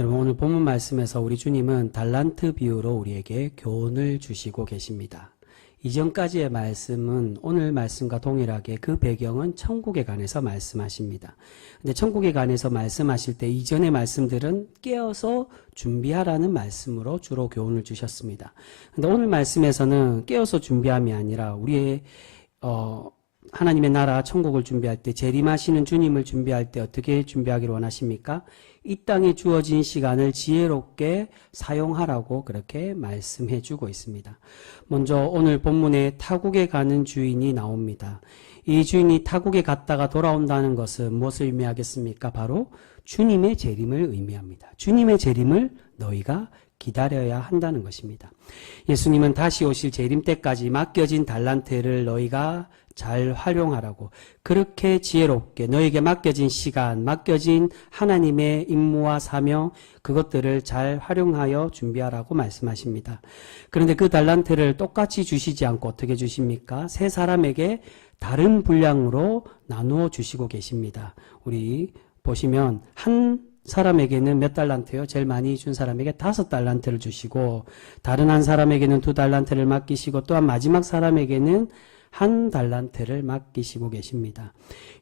여러분, 오늘 본문 말씀에서 우리 주님은 달란트 비유로 우리에게 교훈을 주시고 계십니다. 이전까지의 말씀은 오늘 말씀과 동일하게 그 배경은 천국에 관해서 말씀하십니다. 근데 천국에 관해서 말씀하실 때 이전의 말씀들은 깨어서 준비하라는 말씀으로 주로 교훈을 주셨습니다. 근데 오늘 말씀에서는 깨어서 준비함이 아니라 우리의 하나님의 나라 천국을 준비할 때, 재림하시는 주님을 준비할 때 어떻게 준비하기를 원하십니까? 이 땅에 주어진 시간을 지혜롭게 사용하라고 그렇게 말씀해 주고 있습니다. 먼저 오늘 본문에 타국에 가는 주인이 나옵니다. 이 주인이 타국에 갔다가 돌아온다는 것은 무엇을 의미하겠습니까? 바로 주님의 재림을 의미합니다. 주님의 재림을 너희가 기다려야 한다는 것입니다. 예수님은 다시 오실 재림 때까지 맡겨진 달란트를 너희가 잘 활용하라고, 그렇게 지혜롭게 너에게 맡겨진 시간, 맡겨진 하나님의 임무와 사명, 그것들을 잘 활용하여 준비하라고 말씀하십니다. 그런데 그 달란트를 똑같이 주시지 않고 어떻게 주십니까? 세 사람에게 다른 분량으로 나누어 주시고 계십니다. 우리 보시면 한 사람에게는 몇 달란트요? 제일 많이 준 사람에게 5달란트를 주시고, 다른 한 사람에게는 2달란트를 맡기시고, 또한 마지막 사람에게는 1달란트를 맡기시고 계십니다.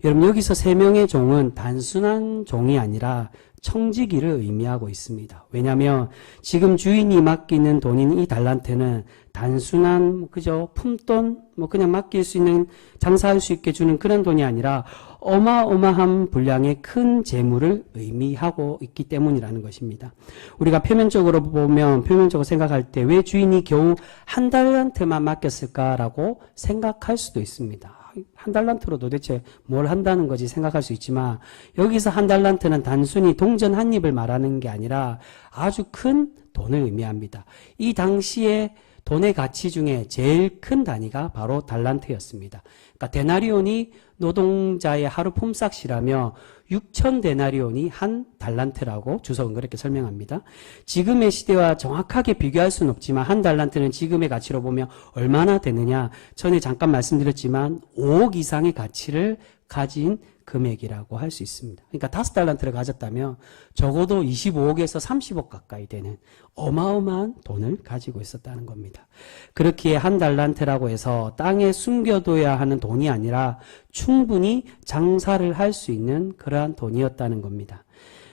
여러분, 여기서 3명의 종은 단순한 종이 아니라 청지기를 의미하고 있습니다. 왜냐하면 지금 주인이 맡기는 돈인 이 달란트는 단순한 그저 품돈, 그냥 맡길 수 있는, 장사할 수 있게 주는 그런 돈이 아니라 어마어마한 분량의 큰 재물을 의미하고 있기 때문이라는 것입니다. 우리가 표면적으로 보면, 표면적으로 생각할 때 왜 주인이 겨우 1달란트만 맡겼을까라고 생각할 수도 있습니다. 1달란트로 도대체 뭘 한다는 거지 생각할 수 있지만, 여기서 1달란트는 단순히 동전 한 입을 말하는 게 아니라 아주 큰 돈을 의미합니다. 이 당시에 돈의 가치 중에 제일 큰 단위가 바로 달란트였습니다. 그러니까 데나리온이 노동자의 하루 품삯이라며 6,000데나리온이 1달란트라고 주석은 그렇게 설명합니다. 지금의 시대와 정확하게 비교할 수는 없지만 1달란트는 지금의 가치로 보면 얼마나 되느냐, 전에 잠깐 말씀드렸지만 5억 이상의 가치를 가진 금액이라고 할 수 있습니다. 그러니까 5달란트를 가졌다면 적어도 25억에서 30억 가까이 되는 어마어마한 돈을 가지고 있었다는 겁니다. 그렇기에 1달란트라고 해서 땅에 숨겨둬야 하는 돈이 아니라 충분히 장사를 할 수 있는 그러한 돈이었다는 겁니다.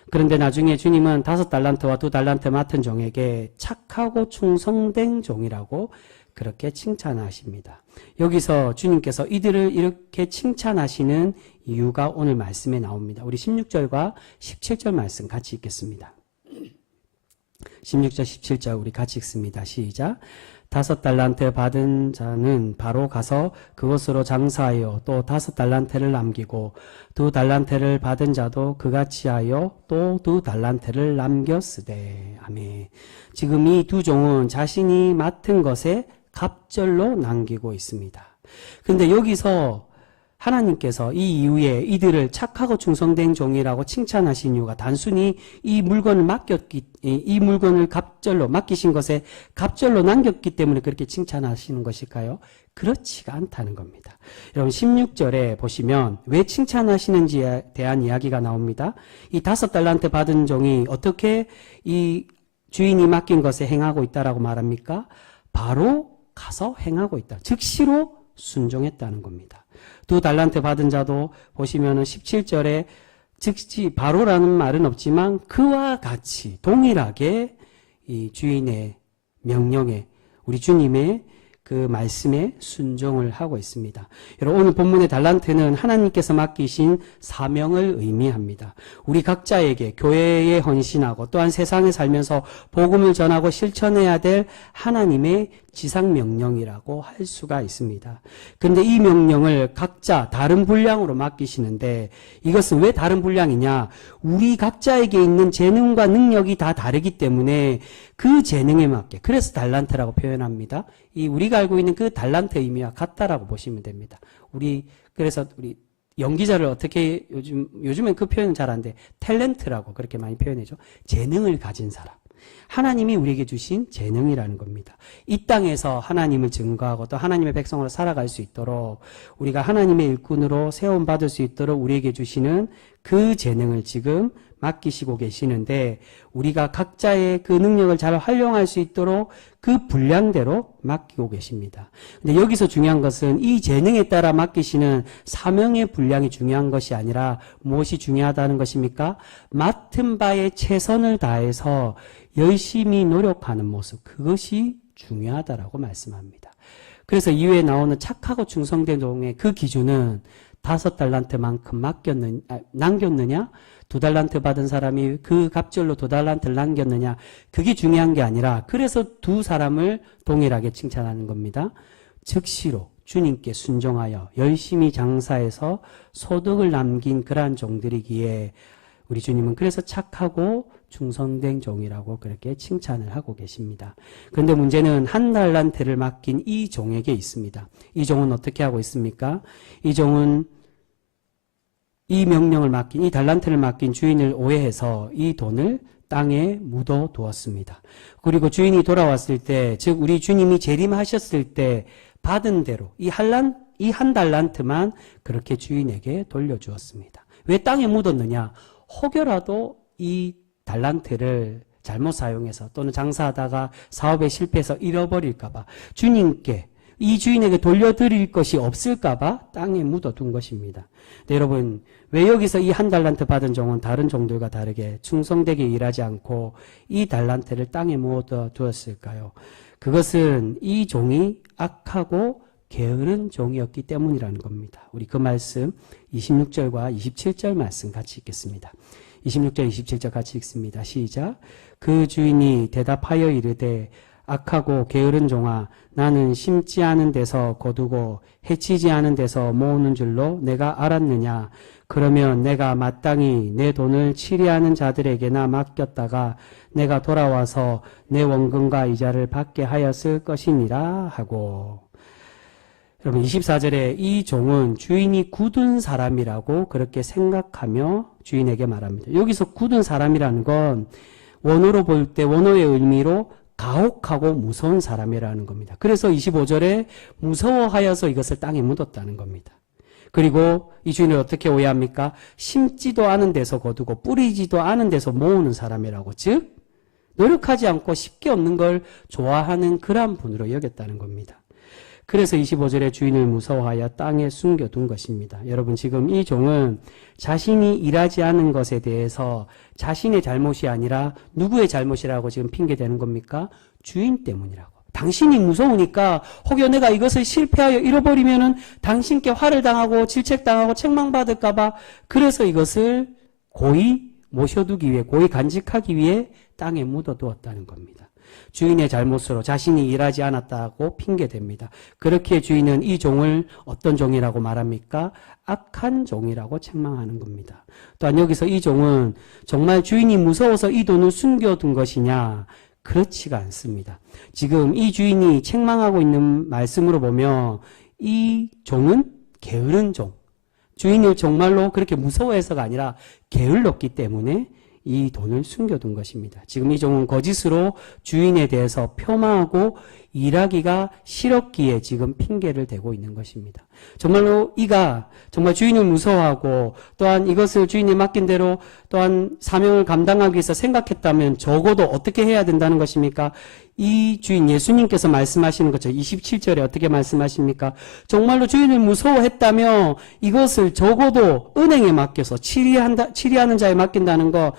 그런데 나중에 주님은 5달란트와 2달란트 맡은 종에게 착하고 충성된 종이라고 그렇게 칭찬하십니다. 여기서 주님께서 이들을 이렇게 칭찬하시는 이유가 오늘 말씀에 나옵니다. 우리 16절과 17절 말씀 같이 읽겠습니다. 16절 17절 우리 같이 읽습니다. 시작. 5달란트 받은 자는 바로 가서 그것으로 장사하여 또 5달란트를 남기고 2달란트를 받은 자도 그같이 하여 또 2달란트를 남겼으되. 아멘. 지금 이 두 종은 자신이 맡은 것에 갑절로 남기고 있습니다. 그런데 여기서 하나님께서 이 이후에 이들을 착하고 충성된 종이라고 칭찬하신 이유가 단순히 이 물건을 갑절로 맡기신 것에 갑절로 남겼기 때문에 그렇게 칭찬하시는 것일까요? 그렇지가 않다는 겁니다. 여러분 16절에 보시면 왜 칭찬하시는지에 대한 이야기가 나옵니다. 이 5달란트 받은 종이 어떻게 이 주인이 맡긴 것에 행하고 있다라고 말합니까? 바로 가서 행하고 있다. 즉시로 순종했다는 겁니다. 2달란트 받은 자도 보시면은 17절에 즉시 바로라는 말은 없지만 그와 같이 동일하게 이 주인의 명령에, 우리 주님의 그 말씀에 순종을 하고 있습니다. 여러분 오늘 본문의 달란트는 하나님께서 맡기신 사명을 의미합니다. 우리 각자에게 교회에 헌신하고 또한 세상에 살면서 복음을 전하고 실천해야 될 하나님의 지상명령이라고 할 수가 있습니다. 그런데 이 명령을 각자 다른 분량으로 맡기시는데 이것은 왜 다른 분량이냐? 우리 각자에게 있는 재능과 능력이 다 다르기 때문에 그 재능에 맞게, 그래서 달란트라고 표현합니다. 이 우리가 알고 있는 그 달란트 의미와 같다라고 보시면 됩니다. 그래서 우리 연기자를 어떻게 요즘엔 그 표현은 잘 안 돼. 탤런트라고 그렇게 많이 표현해줘. 재능을 가진 사람. 하나님이 우리에게 주신 재능이라는 겁니다. 이 땅에서 하나님을 증거하고 또 하나님의 백성으로 살아갈 수 있도록, 우리가 하나님의 일꾼으로 세움받을 수 있도록 우리에게 주시는 그 재능을 지금 맡기시고 계시는데 우리가 각자의 그 능력을 잘 활용할 수 있도록 그 분량대로 맡기고 계십니다. 근데 여기서 중요한 것은 이 재능에 따라 맡기시는 사명의 분량이 중요한 것이 아니라 무엇이 중요하다는 것입니까? 맡은 바에 최선을 다해서 열심히 노력하는 모습, 그것이 중요하다라고 말씀합니다. 그래서 이후에 나오는 착하고 충성된 종의 그 기준은 5달란트만큼 남겼느냐, 2달란트 받은 사람이 그 갑절로 2달란트를 남겼느냐, 그게 중요한 게 아니라 그래서 두 사람을 동일하게 칭찬하는 겁니다. 즉시로 주님께 순종하여 열심히 장사해서 소득을 남긴 그러한 종들이기에 우리 주님은 그래서 착하고 충성된 종이라고 그렇게 칭찬을 하고 계십니다. 그런데 문제는 1달란트를 맡긴 이 종에게 있습니다. 이 종은 어떻게 하고 있습니까? 이 종은 이 명령을 맡긴, 이 달란트를 맡긴 주인을 오해해서 이 돈을 땅에 묻어 두었습니다. 그리고 주인이 돌아왔을 때, 즉 우리 주님이 재림하셨을 때 받은 대로 이 한 달란트만 그렇게 주인에게 돌려주었습니다. 왜 땅에 묻었느냐? 혹여라도 이 달란트를 잘못 사용해서 또는 장사하다가 사업에 실패해서 잃어버릴까봐 주님께 이 주인에게 돌려드릴 것이 없을까봐 땅에 묻어둔 것입니다. 네, 여러분, 왜 여기서 이 1달란트 받은 종은 다른 종들과 다르게 충성되게 일하지 않고 이 달란트를 땅에 묻어두었을까요? 그것은 이 종이 악하고 게으른 종이었기 때문이라는 겁니다. 우리 그 말씀 26절과 27절 말씀 같이 읽겠습니다. 26절, 27절 같이 읽습니다. 시작. 그 주인이 대답하여 이르되 악하고 게으른 종아, 나는 심지 않은 데서 거두고 해치지 않은 데서 모으는 줄로 내가 알았느냐? 그러면 내가 마땅히 내 돈을 치리하는 자들에게나 맡겼다가 내가 돌아와서 내 원금과 이자를 받게 하였을 것이니라 하고. 여러분 24절에 이 종은 주인이 굳은 사람이라고 그렇게 생각하며 주인에게 말합니다. 여기서 굳은 사람이라는 건 원어로 볼 때 원어의 의미로 가혹하고 무서운 사람이라는 겁니다. 그래서 25절에 무서워하여서 이것을 땅에 묻었다는 겁니다. 그리고 이 주인을 어떻게 오해합니까? 심지도 않은 데서 거두고 뿌리지도 않은 데서 모으는 사람이라고, 즉 노력하지 않고 쉽게 얻는 걸 좋아하는 그러한 분으로 여겼다는 겁니다. 그래서 25절에 주인을 무서워하여 땅에 숨겨둔 것입니다. 여러분 지금 이 종은 자신이 일하지 않은 것에 대해서 자신의 잘못이 아니라 누구의 잘못이라고 지금 핑계대는 겁니까? 주인 때문이라고. 당신이 무서우니까 혹여 내가 이것을 실패하여 잃어버리면은 당신께 화를 당하고 질책당하고 책망받을까봐 그래서 이것을 고이 모셔두기 위해, 고이 간직하기 위해 땅에 묻어두었다는 겁니다. 주인의 잘못으로 자신이 일하지 않았다고 핑계댑니다. 그렇게 주인은 이 종을 어떤 종이라고 말합니까? 악한 종이라고 책망하는 겁니다. 또한 여기서 이 종은 정말 주인이 무서워서 이 돈을 숨겨둔 것이냐? 그렇지가 않습니다. 지금 이 주인이 책망하고 있는 말씀으로 보면 이 종은 게으른 종, 주인을 정말로 그렇게 무서워해서가 아니라 게을렀기 때문에 이 돈을 숨겨둔 것입니다. 지금 이 종은 거짓으로 주인에 대해서 폄하하고 일하기가 싫었기에 지금 핑계를 대고 있는 것입니다. 정말로 이가 정말 주인을 무서워하고 또한 이것을 주인이 맡긴 대로 또한 사명을 감당하기 위해서 생각했다면 적어도 어떻게 해야 된다는 것입니까? 이 주인 예수님께서 말씀하시는 거죠. 27절에 어떻게 말씀하십니까? 정말로 주인을 무서워했다며 이것을 적어도 은행에 맡겨서 치리하는 자에 맡긴다는 거,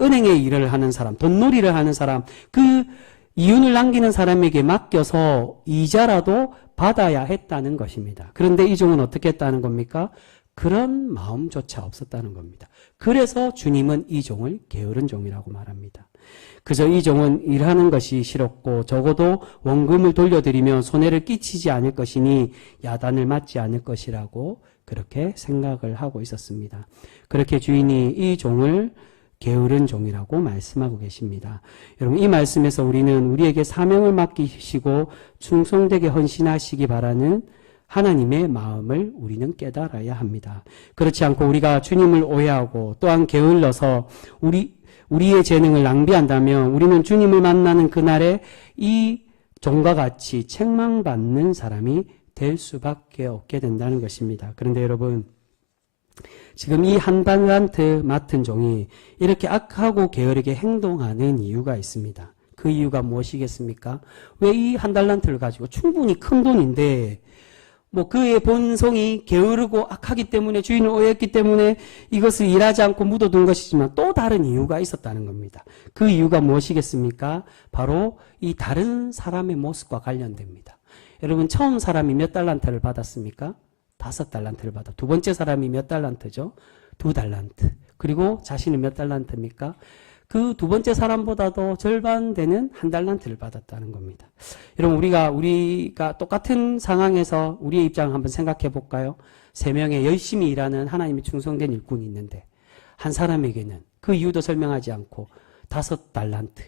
은행의 일을 하는 사람, 돈놀이를 하는 사람, 그 이윤을 남기는 사람에게 맡겨서 이자라도 받아야 했다는 것입니다. 그런데 이 종은 어떻게 했다는 겁니까? 그런 마음조차 없었다는 겁니다. 그래서 주님은 이 종을 게으른 종이라고 말합니다. 그저 이 종은 일하는 것이 싫었고 적어도 원금을 돌려드리면 손해를 끼치지 않을 것이니 야단을 맞지 않을 것이라고 그렇게 생각을 하고 있었습니다. 그렇게 주인이 이 종을 게으른 종이라고 말씀하고 계십니다. 여러분 이 말씀에서 우리는 우리에게 사명을 맡기시고 충성되게 헌신하시기 바라는 하나님의 마음을 우리는 깨달아야 합니다. 그렇지 않고 우리가 주님을 오해하고 또한 게을러서 우리의 재능을 낭비한다면 우리는 주님을 만나는 그날에 이 종과 같이 책망받는 사람이 될 수밖에 없게 된다는 것입니다. 그런데 여러분 지금 이 한 달란트 맡은 종이 이렇게 악하고 게으르게 행동하는 이유가 있습니다. 그 이유가 무엇이겠습니까? 왜 이 한 달란트를 가지고 충분히 큰 돈인데 뭐 그의 본성이 게으르고 악하기 때문에 주인을 오해했기 때문에 이것을 일하지 않고 묻어둔 것이지만 또 다른 이유가 있었다는 겁니다. 그 이유가 무엇이겠습니까? 바로 이 다른 사람의 모습과 관련됩니다. 여러분 처음 사람이 몇 달란트를 받았습니까? 5달란트를 받아. 두 번째 사람이 몇 달란트죠? 2달란트. 그리고 자신은 몇 달란트입니까? 그 두 번째 사람보다도 절반 되는 1달란트를 받았다는 겁니다. 여러분 우리가 똑같은 상황에서 우리의 입장을 한번 생각해 볼까요? 3명의 열심히 일하는 하나님의 충성된 일꾼이 있는데 한 사람에게는 그 이유도 설명하지 않고 5달란트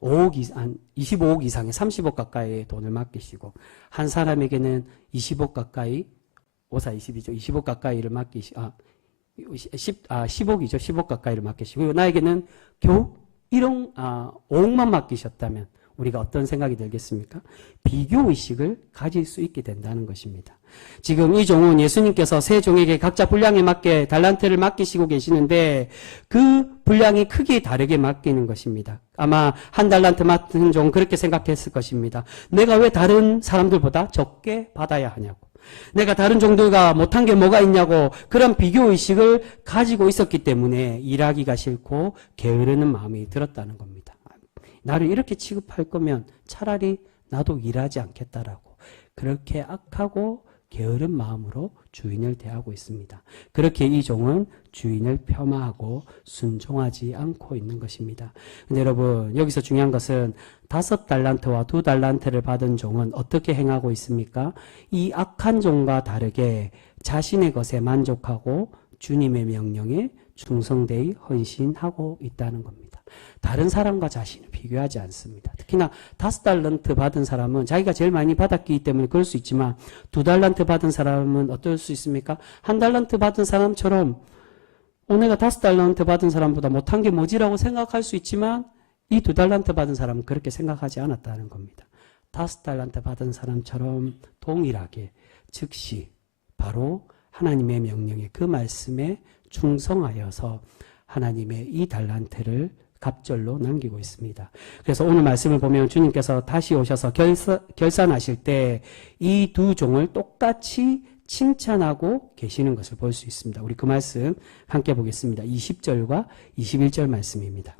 25억 이상의 30억 가까이의 돈을 맡기시고 한 사람에게는 20억 가까이 5사20이죠. 20억 가까이를 10억이죠. 10억 가까이를 맡기시고 그리고 나에게는 겨우 5억만 맡기셨다면 우리가 어떤 생각이 들겠습니까? 비교의식을 가질 수 있게 된다는 것입니다. 지금 이 종은 예수님께서 세 종에게 각자 분량에 맞게 달란트를 맡기시고 계시는데 그 분량이 크게 다르게 맡기는 것입니다. 아마 1달란트 맡은 종 그렇게 생각했을 것입니다. 내가 왜 다른 사람들보다 적게 받아야 하냐고. 내가 다른 종들과 못한 게 뭐가 있냐고 그런 비교의식을 가지고 있었기 때문에 일하기가 싫고 게으르는 마음이 들었다는 겁니다. 나를 이렇게 취급할 거면 차라리 나도 일하지 않겠다라고 그렇게 악하고 게으른 마음으로 주인을 대하고 있습니다. 그렇게 이 종은 주인을 폄하하고 순종하지 않고 있는 것입니다. 근데 여러분 여기서 중요한 것은 5달란트와 2달란트를 받은 종은 어떻게 행하고 있습니까? 이 악한 종과 다르게 자신의 것에 만족하고 주님의 명령에 충성되이 헌신하고 있다는 겁니다. 다른 사람과 자신을 비교하지 않습니다. 특히나 5달란트 받은 사람은 자기가 제일 많이 받았기 때문에 그럴 수 있지만 2달란트 받은 사람은 어떨 수 있습니까? 1달란트 받은 사람처럼 내가 5달란트 받은 사람보다 못한 게 뭐지라고 생각할 수 있지만 이 2달란트 받은 사람은 그렇게 생각하지 않았다는 겁니다. 5달란트 받은 사람처럼 동일하게 즉시 바로 하나님의 명령에 그 말씀에 충성하여서 하나님의 이 달란트를 갑절로 남기고 있습니다. 그래서 오늘 말씀을 보면 주님께서 다시 오셔서 결산하실 때 이 두 종을 똑같이 칭찬하고 계시는 것을 볼 수 있습니다. 우리 그 말씀 함께 보겠습니다. 20절과 21절 말씀입니다.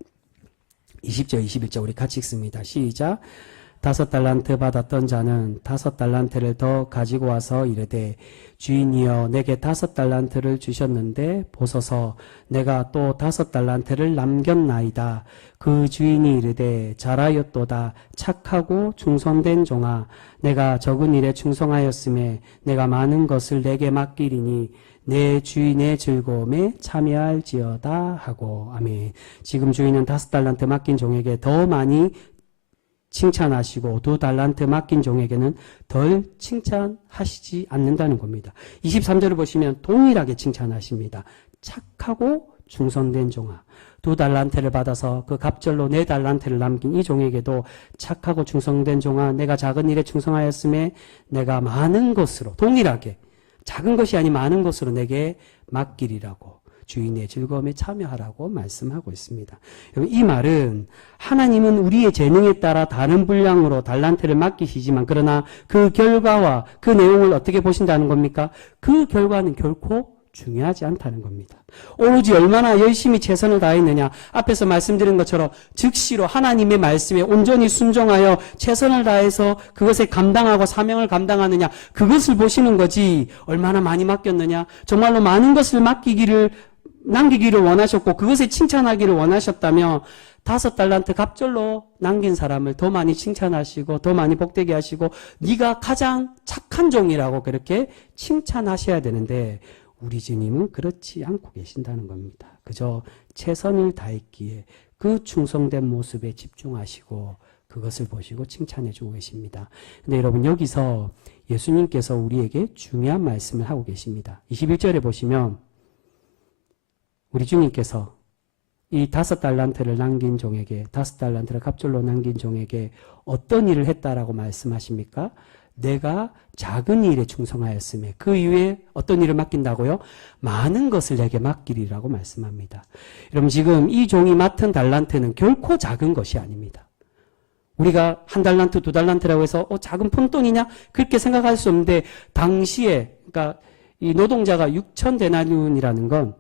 20절, 21절 우리 같이 읽습니다. 시작. 5달란트 받았던 자는 5달란트를 더 가지고 와서 이르되 주인이여 내게 5달란트를 주셨는데 보소서 내가 또 5달란트를 남겼나이다. 그 주인이 이르되 잘하였도다. 착하고 충성된 종아 내가 적은 일에 충성하였음에 내가 많은 것을 내게 맡기리니 내 주인의 즐거움에 참여할지어다 하고. 아멘. 지금 주인은 5달란트 맡긴 종에게 더 많이 칭찬하시고 2달란트 맡긴 종에게는 덜 칭찬하시지 않는다는 겁니다. 23절을 보시면 동일하게 칭찬하십니다. 착하고 충성된 종아. 2달란트를 받아서 그 갑절로 4달란트를 남긴 이 종에게도 착하고 충성된 종아 내가 작은 일에 충성하였음에 내가 많은 것으로 동일하게 작은 것이 아닌 많은 것으로 내게 맡기리라고 주인의 즐거움에 참여하라고 말씀하고 있습니다. 이 말은 하나님은 우리의 재능에 따라 다른 분량으로 달란트를 맡기시지만 그러나 그 결과와 그 내용을 어떻게 보신다는 겁니까? 그 결과는 결코 중요하지 않다는 겁니다. 오로지 얼마나 열심히 최선을 다했느냐 앞에서 말씀드린 것처럼 즉시로 하나님의 말씀에 온전히 순종하여 최선을 다해서 그것에 감당하고 사명을 감당하느냐 그것을 보시는 거지 얼마나 많이 맡겼느냐 정말로 많은 것을 남기기를 원하셨고 그것에 칭찬하기를 원하셨다면 5달란트 갑절로 남긴 사람을 더 많이 칭찬하시고 더 많이 복되게 하시고 네가 가장 착한 종이라고 그렇게 칭찬하셔야 되는데 우리 주님은 그렇지 않고 계신다는 겁니다. 그저 최선을 다했기에 그 충성된 모습에 집중하시고 그것을 보시고 칭찬해 주고 계십니다. 근데 여러분 여기서 예수님께서 우리에게 중요한 말씀을 하고 계십니다. 21절에 보시면 우리 주님께서 이 5달란트를 남긴 종에게 5달란트를 갑절로 남긴 종에게 어떤 일을 했다라고 말씀하십니까? 내가 작은 일에 충성하였음에 그 이후에 어떤 일을 맡긴다고요? 많은 것을 내게 맡기리라고 말씀합니다. 여러분 지금 이 종이 맡은 달란트는 결코 작은 것이 아닙니다. 우리가 한 달란트, 두 달란트라고 해서 작은 푼돈이냐? 그렇게 생각할 수 없는데 당시에 그러니까 이 노동자가 6,000데나리온이라는 건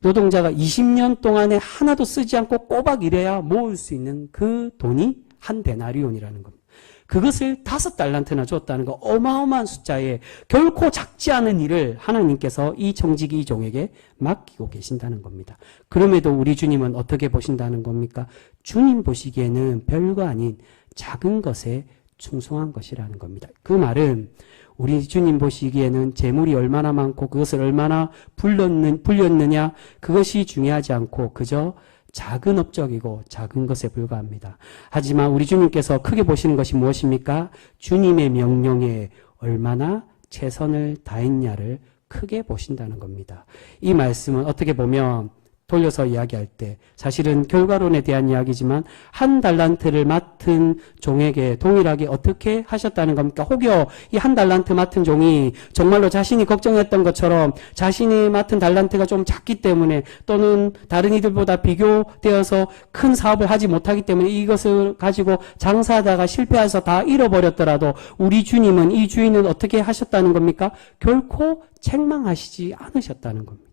노동자가 20년 동안에 하나도 쓰지 않고 꼬박 일해야 모을 수 있는 그 돈이 한 데나리온이라는 겁니다. 그것을 5달란트나 줬다는 거 어마어마한 숫자에 결코 작지 않은 일을 하나님께서 이 청지기 이 종에게 맡기고 계신다는 겁니다. 그럼에도 우리 주님은 어떻게 보신다는 겁니까? 주님 보시기에는 별거 아닌 작은 것에 충성한 것이라는 겁니다. 그 말은 우리 주님 보시기에는 재물이 얼마나 많고 그것을 얼마나 불렸느냐 그것이 중요하지 않고 그저 작은 업적이고 작은 것에 불과합니다. 하지만 우리 주님께서 크게 보시는 것이 무엇입니까? 주님의 명령에 얼마나 최선을 다했냐를 크게 보신다는 겁니다. 이 말씀은 어떻게 보면 돌려서 이야기할 때 사실은 결과론에 대한 이야기지만 한 달란트를 맡은 종에게 동일하게 어떻게 하셨다는 겁니까? 혹여 이 한 달란트 맡은 종이 정말로 자신이 걱정했던 것처럼 자신이 맡은 달란트가 좀 작기 때문에 또는 다른 이들보다 비교되어서 큰 사업을 하지 못하기 때문에 이것을 가지고 장사하다가 실패해서 다 잃어버렸더라도 우리 주님은 이 주인은 어떻게 하셨다는 겁니까? 결코 책망하시지 않으셨다는 겁니다.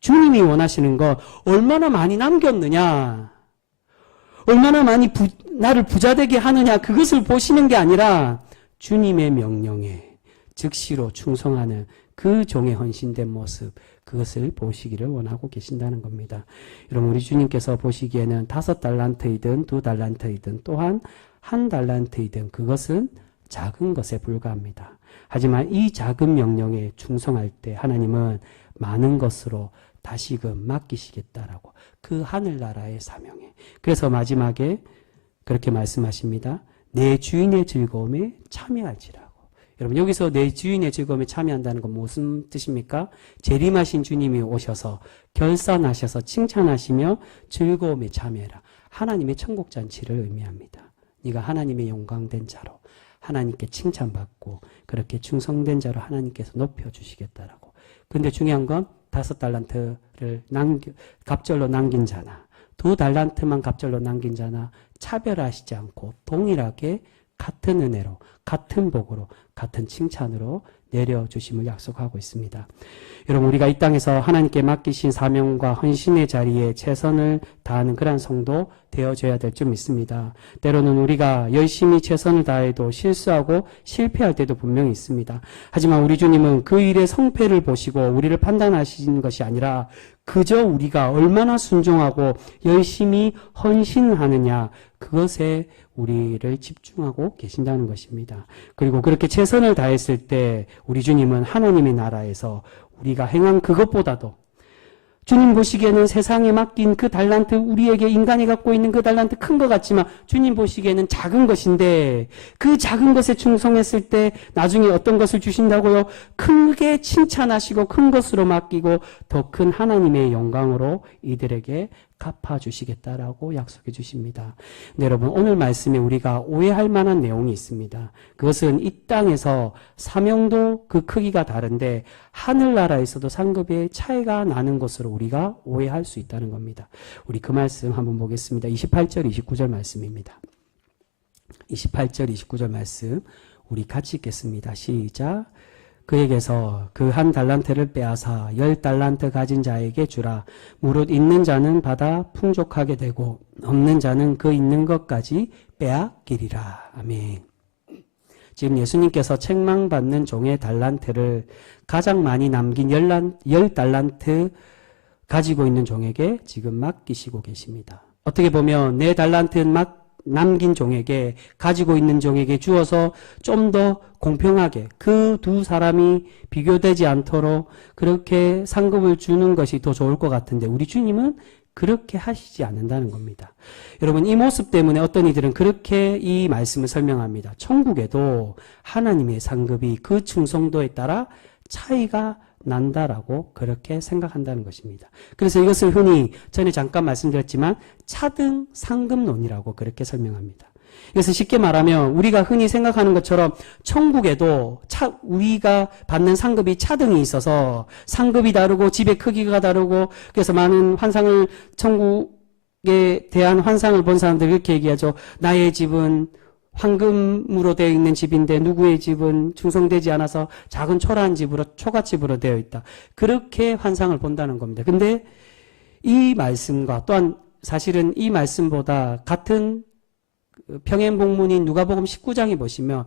주님이 원하시는 건 얼마나 많이 남겼느냐, 얼마나 많이 나를 부자되게 하느냐 그것을 보시는 게 아니라 주님의 명령에 즉시로 충성하는 그 종의 헌신된 모습 그것을 보시기를 원하고 계신다는 겁니다. 여러분 우리 주님께서 보시기에는 5달란트이든 2달란트이든 또한 1달란트이든 그것은 작은 것에 불과합니다. 하지만 이 작은 명령에 충성할 때 하나님은 많은 것으로 다시금 맡기시겠다라고 그 하늘나라의 사명에 그래서 마지막에 그렇게 말씀하십니다. 내 주인의 즐거움에 참여할지라고. 여러분 여기서 내 주인의 즐거움에 참여한다는 건 무슨 뜻입니까? 재림하신 주님이 오셔서 결산하셔서 칭찬하시며 즐거움에 참여해라. 하나님의 천국잔치를 의미합니다. 네가 하나님의 영광된 자로 하나님께 칭찬받고 그렇게 충성된 자로 하나님께서 높여주시겠다라고. 근데 중요한 건 5달란트를 갑절로 남긴 자나 2달란트만 갑절로 남긴 자나 차별하시지 않고 동일하게 같은 은혜로 같은 복으로 같은 칭찬으로 내려주심을 약속하고 있습니다. 여러분 우리가 이 땅에서 하나님께 맡기신 사명과 헌신의 자리에 최선을 다하는 그러한 성도 되어줘야 될 줄 믿습니다. 때로는 우리가 열심히 최선을 다해도 실수하고 실패할 때도 분명히 있습니다. 하지만 우리 주님은 그 일의 성패를 보시고 우리를 판단하시는 것이 아니라 그저 우리가 얼마나 순종하고 열심히 헌신하느냐 그것에 우리를 집중하고 계신다는 것입니다. 그리고 그렇게 최선을 다했을 때 우리 주님은 하나님의 나라에서 우리가 행한 그것보다도 주님 보시기에는 세상에 맡긴 그 달란트 우리에게 인간이 갖고 있는 그 달란트 큰 것 같지만 주님 보시기에는 작은 것인데 그 작은 것에 충성했을 때 나중에 어떤 것을 주신다고요? 크게 칭찬하시고 큰 것으로 맡기고 더 큰 하나님의 영광으로 이들에게 갚아주시겠다라고 약속해 주십니다. 네, 여러분 오늘 말씀에 우리가 오해할 만한 내용이 있습니다. 그것은 이 땅에서 사명도 그 크기가 다른데 하늘나라에서도 상급의 차이가 나는 것으로 우리가 오해할 수 있다는 겁니다. 우리 그 말씀 한번 보겠습니다. 28절 29절 말씀입니다. 28절 29절 말씀 우리 같이 읽겠습니다. 시작. 그에게서 그 1달란트를 빼앗아 10달란트 가진 자에게 주라. 무릇 있는 자는 받아 풍족하게 되고 없는 자는 그 있는 것까지 빼앗기리라. 아멘. 지금 예수님께서 책망받는 종의 달란트를 가장 많이 남긴 10달란트 가지고 있는 종에게 지금 맡기시고 계십니다. 어떻게 보면 내 달란트 남긴 종에게 가지고 있는 종에게 주어서 좀 더 공평하게 그 두 사람이 비교되지 않도록 그렇게 상급을 주는 것이 더 좋을 것 같은데 우리 주님은 그렇게 하시지 않는다는 겁니다. 여러분 이 모습 때문에 어떤 이들은 그렇게 이 말씀을 설명합니다. 천국에도 하나님의 상급이 그 충성도에 따라 차이가 난다라고 그렇게 생각한다는 것입니다. 그래서 이것을 흔히 전에 잠깐 말씀드렸지만 차등 상급론이라고 그렇게 설명합니다. 그래서 쉽게 말하면 우리가 흔히 생각하는 것처럼 천국에도 우리가 받는 상급이 차등이 있어서 상급이 다르고 집의 크기가 다르고 그래서 많은 환상을 천국에 대한 환상을 본 사람들이 이렇게 얘기하죠. 나의 집은 황금으로 되어 있는 집인데 누구의 집은 충성되지 않아서 작은 초라한 집으로 초가집으로 되어 있다. 그렇게 환상을 본다는 겁니다. 근데 이 말씀과 또한 사실은 이 말씀보다 같은 평행복문인 누가복음 19장에 보시면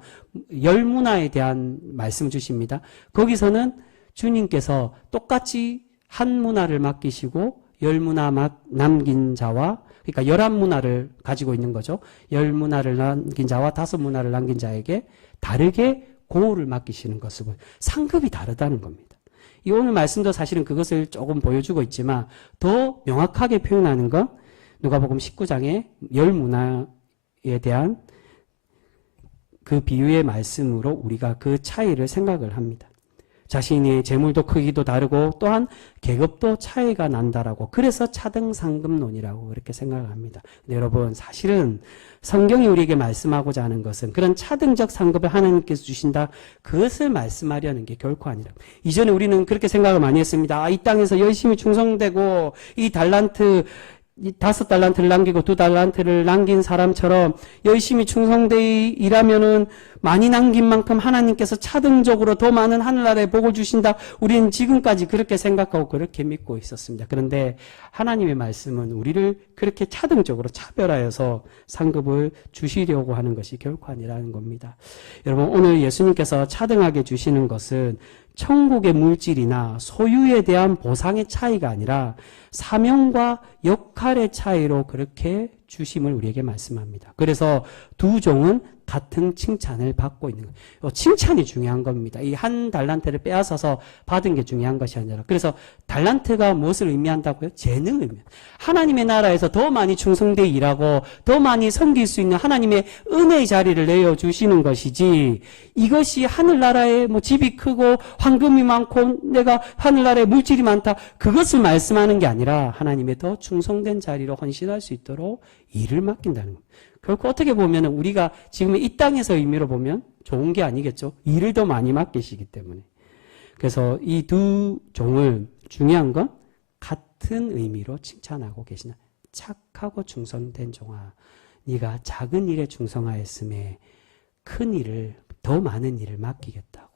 열 문화에 대한 말씀을 주십니다. 거기서는 주님께서 똑같이 한 문화를 맡기시고 열 문화 남긴 자와 그러니까 11문화를 가지고 있는 거죠. 10문화를 남긴 자와 5문화를 남긴 자에게 다르게 고울을 맡기시는 것을 상급이 다르다는 겁니다. 이 오늘 말씀도 사실은 그것을 조금 보여주고 있지만 더 명확하게 표현하는 건 누가복음 19장의 10문화에 대한 그 비유의 말씀으로 우리가 그 차이를 생각을 합니다. 자신의 재물도 크기도 다르고 또한 계급도 차이가 난다라고 그래서 차등 상급론이라고 그렇게 생각을 합니다. 근데 여러분 사실은 성경이 우리에게 말씀하고자 하는 것은 그런 차등적 상급을 하나님께서 주신다 그것을 말씀하려는 게 결코 아니라 이전에 우리는 그렇게 생각을 많이 했습니다. 이 땅에서 열심히 충성되고 이 5달란트를 남기고 2달란트를 남긴 사람처럼 열심히 충성되이 일하면은 많이 남긴 만큼 하나님께서 차등적으로 더 많은 하늘나라에 복을 주신다. 우리는 지금까지 그렇게 생각하고 그렇게 믿고 있었습니다. 그런데 하나님의 말씀은 우리를 그렇게 차등적으로 차별하여서 상급을 주시려고 하는 것이 결코 아니라는 겁니다. 여러분 오늘 예수님께서 차등하게 주시는 것은 천국의 물질이나 소유에 대한 보상의 차이가 아니라 사명과 역할의 차이로 그렇게 주심을 우리에게 말씀합니다. 그래서 두 종은 같은 칭찬을 받고 있는 거예요. 칭찬이 중요한 겁니다. 이 한 달란트를 빼앗아서 받은 게 중요한 것이 아니라 그래서 달란트가 무엇을 의미한다고요? 재능을 의미합니다. 하나님의 나라에서 더 많이 충성되어 일하고 더 많이 섬길 수 있는 하나님의 은혜의 자리를 내어주시는 것이지 이것이 하늘나라에 뭐 집이 크고 황금이 많고 내가 하늘나라에 물질이 많다 그것을 말씀하는 게 아니라 하나님의 더 충성된 자리로 헌신할 수 있도록 일을 맡긴다는 겁니다. 결코 어떻게 보면 우리가 지금 이 땅에서 의미로 보면 좋은 게 아니겠죠. 일을 더 많이 맡기시기 때문에. 그래서 이 두 종을 중요한 건 같은 의미로 칭찬하고 계시나. 착하고 충성된 종아, 네가 작은 일에 충성하였음에 큰 일을 더 많은 일을 맡기겠다고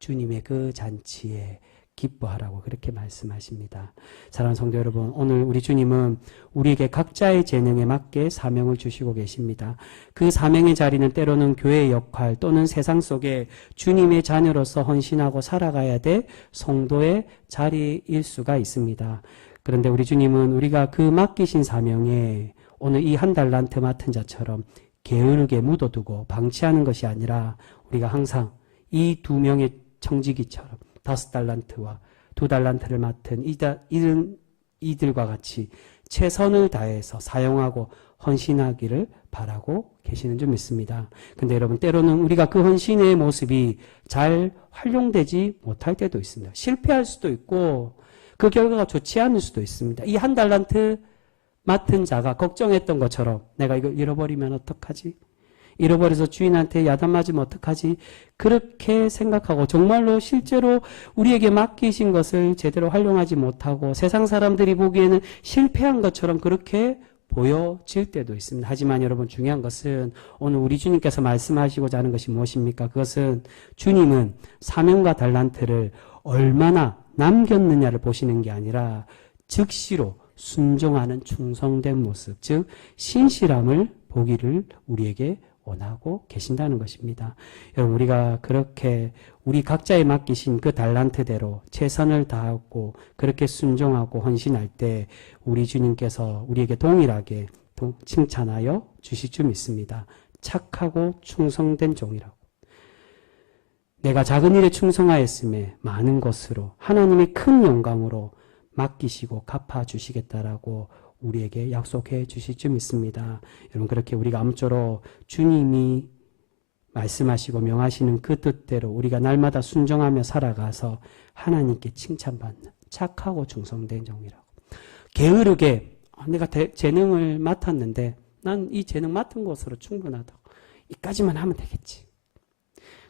주님의 그 잔치에 기뻐하라고 그렇게 말씀하십니다. 사랑하는 성도 여러분, 오늘 우리 주님은 우리에게 각자의 재능에 맞게 사명을 주시고 계십니다. 그 사명의 자리는 때로는 교회의 역할 또는 세상 속에 주님의 자녀로서 헌신하고 살아가야 될 성도의 자리일 수가 있습니다. 그런데 우리 주님은 우리가 그 맡기신 사명에 오늘 이 한 달란트 맡은 자처럼 게으르게 묻어두고 방치하는 것이 아니라 우리가 항상 이 두 명의 청지기처럼 5달란트와 2달란트를 맡은 이들과 같이 최선을 다해서 사용하고 헌신하기를 바라고 계시는 줄 믿습니다. 근데 여러분 때로는 우리가 그 헌신의 모습이 잘 활용되지 못할 때도 있습니다. 실패할 수도 있고 그 결과가 좋지 않을 수도 있습니다. 이 한 달란트 맡은 자가 걱정했던 것처럼 내가 이걸 잃어버리면 어떡하지? 잃어버려서 주인한테 야단 맞으면 어떡하지? 그렇게 생각하고 정말로 실제로 우리에게 맡기신 것을 제대로 활용하지 못하고 세상 사람들이 보기에는 실패한 것처럼 그렇게 보여질 때도 있습니다. 하지만 여러분 중요한 것은 오늘 우리 주님께서 말씀하시고자 하는 것이 무엇입니까? 그것은 주님은 사명과 달란트를 얼마나 남겼느냐를 보시는 게 아니라 즉시로 순종하는 충성된 모습, 즉 신실함을 보기를 우리에게 원하고 계신다는 것입니다. 여러분 우리가 그렇게 우리 각자에 맡기신 그 달란트대로 최선을 다하고 그렇게 순종하고 헌신할 때 우리 주님께서 우리에게 동일하게 칭찬하여 주실 줄 믿습니다. 착하고 충성된 종이라고. 내가 작은 일에 충성하였음에 많은 것으로 하나님의 큰 영광으로 맡기시고 갚아주시겠다라고 우리에게 약속해 주실 줄 믿습니다. 여러분 그렇게 우리가 아무쪼록 주님이 말씀하시고 명하시는 그 뜻대로 우리가 날마다 순종하며 살아가서 하나님께 칭찬받는 착하고 충성된 종이라고. 게으르게 내가 재능을 맡았는데 난 이 재능 맡은 것으로 충분하다고. 이까지만 하면 되겠지.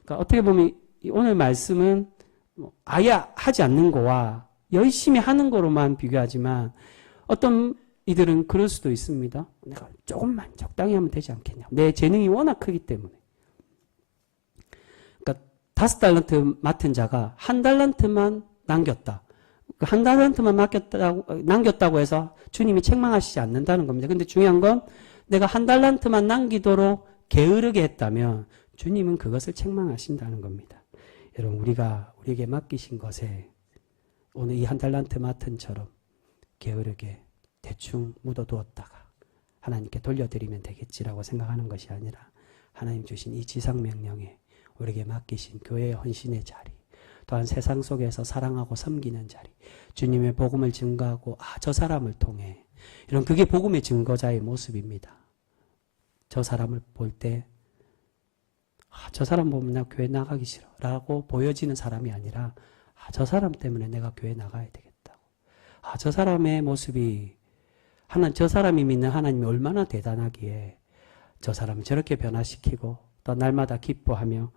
그러니까 어떻게 보면 오늘 말씀은 아예 하지 않는 거와 열심히 하는 거로만 비교하지만 어떤 이들은 그럴 수도 있습니다. 내가 조금만 적당히 하면 되지 않겠냐. 내 재능이 워낙 크기 때문에. 그러니까 5달란트 맡은 자가 1달란트만 남겼다. 그 1달란트만 남겼다고 해서 주님이 책망하시지 않는다는 겁니다. 근데 중요한 건 내가 1달란트만 남기도록 게으르게 했다면 주님은 그것을 책망하신다는 겁니다. 여러분, 우리에게 맡기신 것에 오늘 이 1달란트 맡은 처럼 게으르게 대충 묻어두었다가 하나님께 돌려드리면 되겠지라고 생각하는 것이 아니라 하나님 주신 이 지상명령에 우리에게 맡기신 교회의 헌신의 자리, 또한 세상 속에서 사랑하고 섬기는 자리, 주님의 복음을 증거하고 저 사람을 통해 이런 그게 복음의 증거자의 모습입니다. 저 사람을 볼 때 저 사람 보면 나 교회 나가기 싫어 라고 보여지는 사람이 아니라 저 사람 때문에 내가 교회 나가야 되겠다고. 저 사람의 모습이 저 사람이 믿는 하나님이 얼마나 대단하기에 저 사람을 저렇게 변화시키고 또 날마다 기뻐하며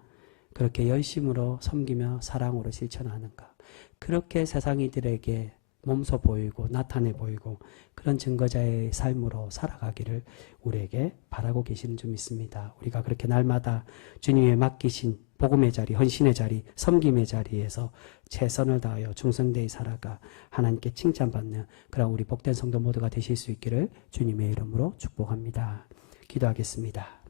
그렇게 열심으로 섬기며 사랑으로 실천하는가. 그렇게 세상 이들에게 몸소 보이고 나타내 보이고 그런 증거자의 삶으로 살아가기를 우리에게 바라고 계시는 줄 믿습니다. 우리가 그렇게 날마다 주님의 맡기신 복음의 자리, 헌신의 자리, 섬김의 자리에서 최선을 다하여 충성되이 살아가 하나님께 칭찬받는 그런 우리 복된 성도 모두가 되실 수 있기를 주님의 이름으로 축복합니다. 기도하겠습니다.